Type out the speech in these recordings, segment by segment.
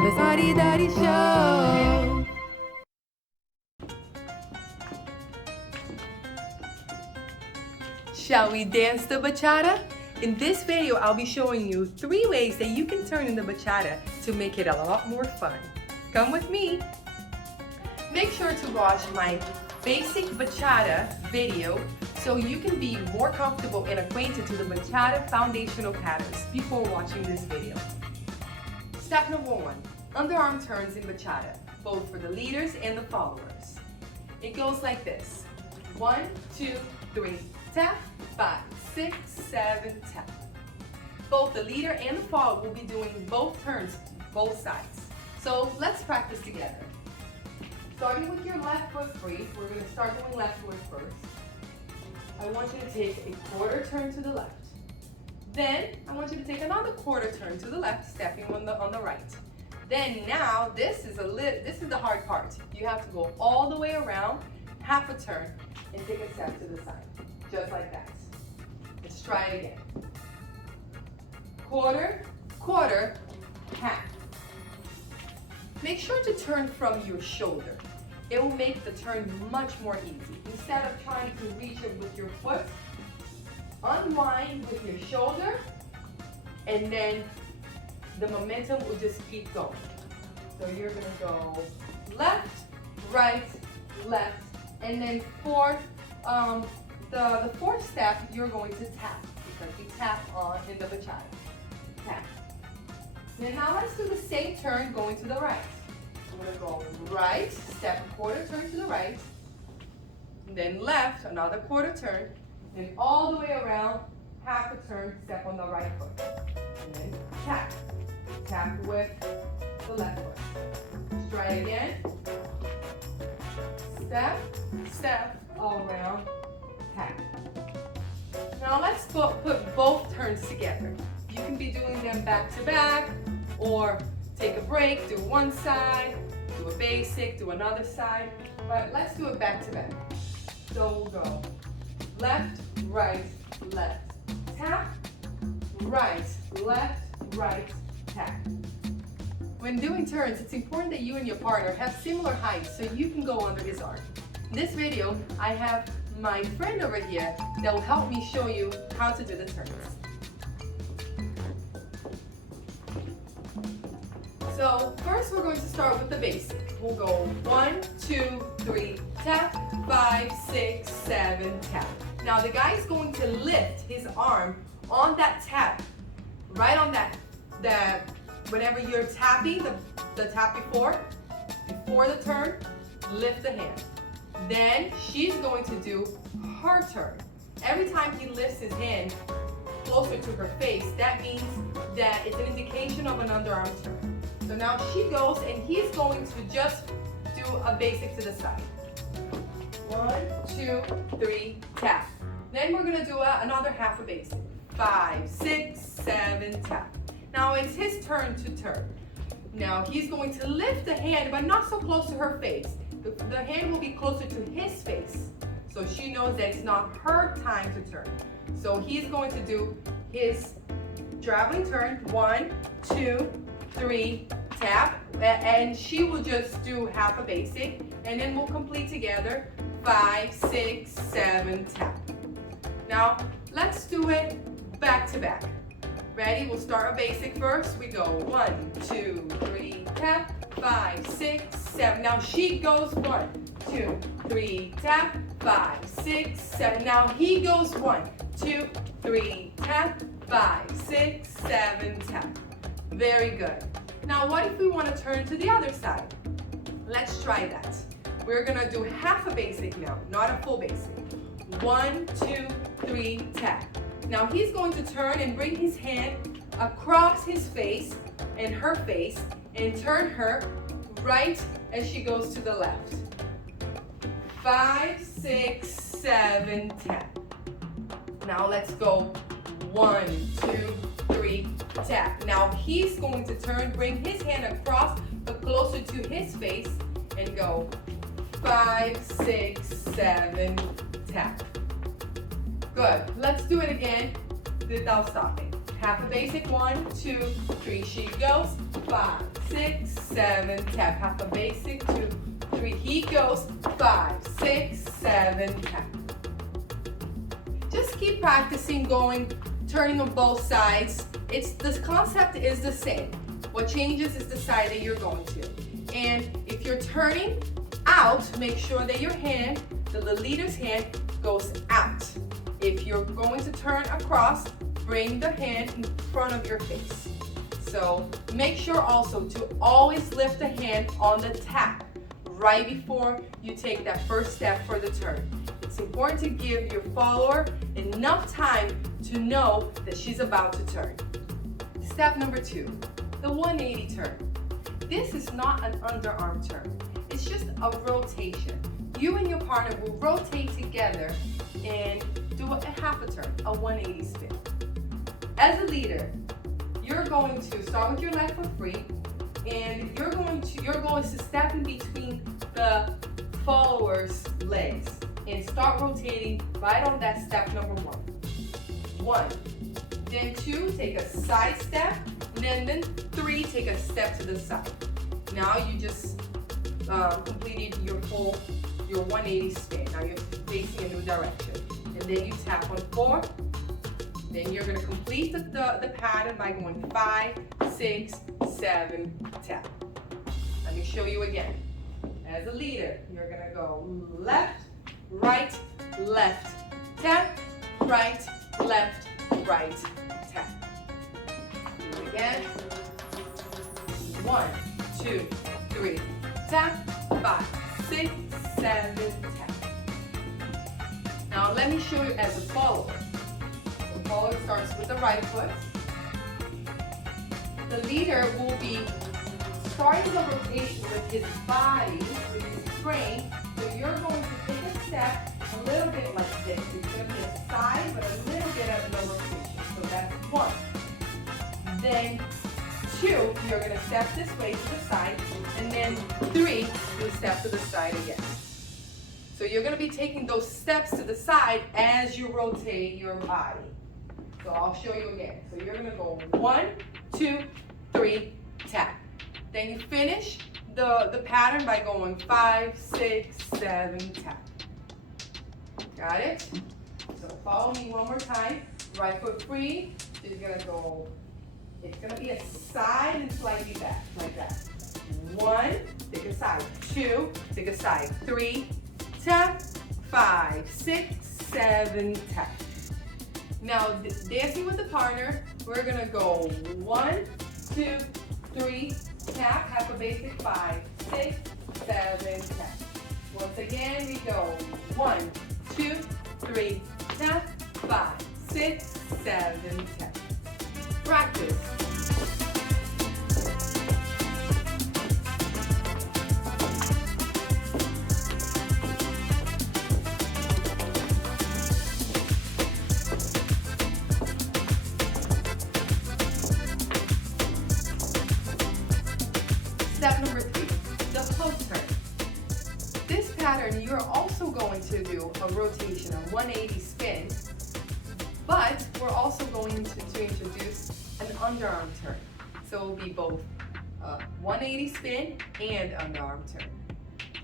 on the Spotty Dotty Show. Shall we dance the bachata? In this video, I'll be showing you 3 ways that you can turn in the bachata to make it a lot more fun. Come with me. Make sure to watch my basic bachata video so you can be more comfortable and acquainted to the bachata foundational patterns before watching this video. Step number 1, underarm turns in bachata, both for the leaders and the followers. It goes like this: 1, 2, 3, tap, 5, 6, 7, tap. Both the leader and the follower will be doing both turns, both sides. So let's practice together. Starting with your left foot free, we're going to start doing left foot first. I want you to take a quarter turn to the left. Then I want you to take another quarter turn to the left, stepping on the right. Then now this is the hard part. You have to go all the way around, half a turn, and take a step to the side, just like that. Let's try it again. Quarter, quarter, half. Make sure to turn from your shoulder. It will make the turn much more easy. Instead of trying to reach it with your foot, unwind with your shoulder, and then the momentum will just keep going. So you're gonna go left, right, left, and then the fourth step, you're going to tap, because we tap on in the bachata. Tap. And now let's do the same turn going to the right. I'm gonna go right, step a quarter turn to the right, and then left, another quarter turn, and all the way around, half a turn, step on the right foot. And then tap. Tap with the left foot. Let's try it again. Step, step, all around, tap. Now let's put both turns together. You can be doing them back to back, or take a break, do one side, do a basic, do another side, but let's do it back to back. So we'll go left, right, left, tap, right, left, right, tap. When doing turns, it's important that you and your partner have similar heights so you can go under his arm. In this video, I have my friend over here that will help me show you how to do the turns. So first we're going to start with the basic. We'll go 1, 2, 3, tap, 5, 6, 7, tap. Now the guy is going to lift his arm on that tap, right on that whenever you're tapping, the tap before the turn, lift the hand. Then she's going to do her turn. Every time he lifts his hand closer to her face, that means that it's an indication of an underarm turn. So now she goes and he's going to just do a basic to the side. 1, 2, 3, tap. Then we're gonna do another half a basic. 5, 6, 7, tap. Now it's his turn to turn. Now he's going to lift the hand, but not so close to her face. The hand will be closer to his face, so she knows that it's not her time to turn. So he's going to do his traveling turn. 1, 2, 3, tap, and she will just do half a basic, and then we'll complete together 5, 6, 7, tap. Now let's do it back to back. Ready? We'll start a basic first. We go 1, 2, 3, tap, 5, 6, 7. Now she goes 1, 2, 3, tap, 5, 6, 7. Now he goes 1, 2, 3, tap, 5, 6, 7, tap. Very good. Now what if we want to turn to the other side? Let's try that. We're gonna do half a basic now, not a full basic. 1, 2, 3, tap. Now he's going to turn and bring his hand across his face and her face and turn her right as she goes to the left. 5, 6, 7, tap. Now let's go 1, 2, 3, tap. Now he's going to turn, bring his hand across but closer to his face and go 5, 6, 7, tap. Good. Let's do it again without stopping. Half a basic. 1, 2, 3. She goes. 5, 6, 7, tap. Half a basic, 2, 3. He goes 5, 6, 7, tap. Just keep practicing going, turning on both sides. The concept is the same. What changes is the side that you're going to. And if you're turning out, make sure that your hand, the leader's hand, goes out. If you're going to turn across, bring the hand in front of your face. So make sure also to always lift the hand on the tap right before you take that first step for the turn. It's important to give your follower enough time to know that she's about to turn. Step number 2, the 180 turn. This is not an underarm turn. It's just a rotation. You and your partner will rotate together and do a half a turn, a 180 spin. As a leader, you're going to start with your left foot free, and your goal is to step in between the follower's legs and start rotating right on that step number 1. 1. Then 2, take a side step, and then 3, take a step to the side. Now you just completed your 180 spin. Now you're facing a new direction. And then you tap on 4. Then you're going to complete the pattern by going 5, 6, 7, tap. Let me show you again. As a leader, you're going to go left, right, tap, right, left, right, tap. Do it again. 1, 2, 3, tap, 5, 6, 7, tap. Now let me show you as a follower. The follower starts with the right foot. The leader will be starting the rotation with his body, with his frame. So you're going to take a step a little bit like this. It's going to be a side, but a little bit of the rotation. So that's 1. Then 2, you're going to step this way to the side, and then 3, you step to the side again. So you're going to be taking those steps to the side as you rotate your body. So I'll show you again. So you're going to go 1, 2, 3, tap. Then you finish the pattern by going 5, 6, 7, tap. Got it? So follow me one more time. Right foot free. You're going to go, it's going to be a side and slightly back, like that. 1, take a side. 2, take a side. 3, tap. 5, 6, 7, tap. Now, dancing with the partner, we're going to go 1, 2, 3, tap. Half a basic 5, 6, 7, tap. Once again, we go 1, 2, 3, tap. 5, 6, 7, tap. Practice. Step number 3, the hook turn. This pattern, you're also going to do a rotation, a 180 spin, but we're also going to introduce an underarm turn. So it will be both a 180 spin and underarm turn.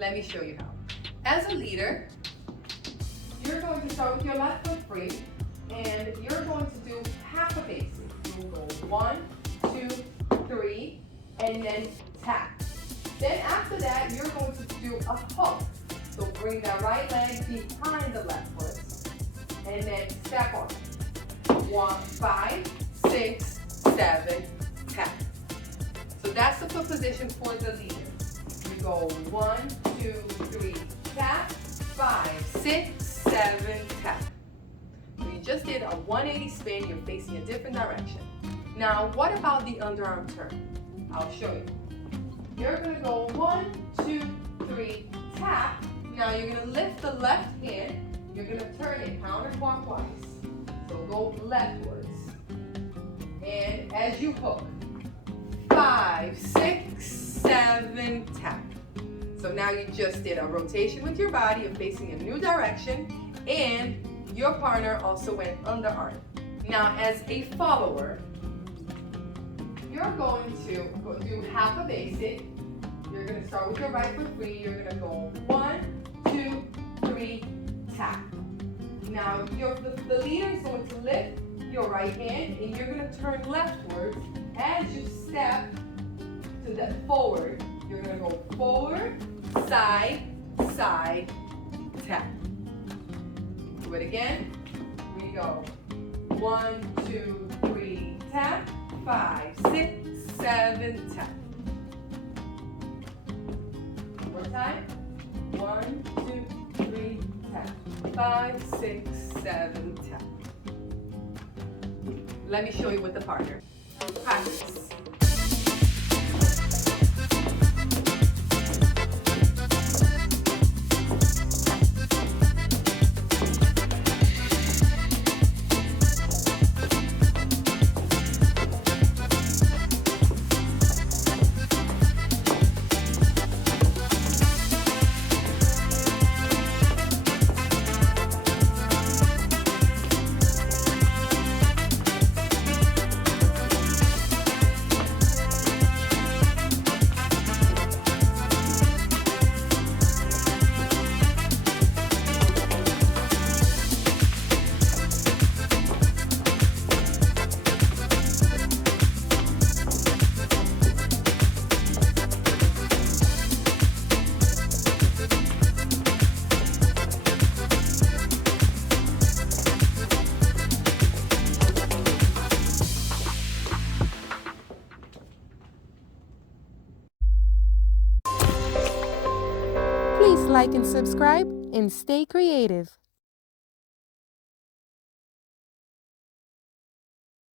Let me show you how. As a leader, you're going to start with your left foot free, and you're going to do half a basic. You'll go 1, 2, 3, and then tap. Then after that, you're going to do a hook. So bring that right leg behind the left foot, and then step on it. 1, 5, 6, 7, tap. So that's the foot position for the leader. You go 1, 2, 3, tap. 5, 6, 7, tap. So you just did a 180 spin. You're facing a different direction. Now, what about the underarm turn? I'll show you. You're going to go 1, 2, 3, tap. Now you're going to lift the left hand. You're going to turn it counterclockwise. So go leftwards. And as you hook, 5, 6, 7, tap. So now you just did a rotation with your body. You're facing a new direction. And your partner also went underarm. Now as a follower, you're going to do half a basic. You're going to start with your right foot free. You're going to go 1, 2, 3, tap. Now the leader is going to lift your right hand and you're going to turn leftwards. As you step to the forward, you're going to go forward, side, side, tap. Do it again. We go 1, 2, 3, tap. 5, 6, 7, tap. One more time. 1, 2, 3, tap. 5, 6, 7, tap. Let me show you with the partner. Practice. Please like and subscribe and stay creative.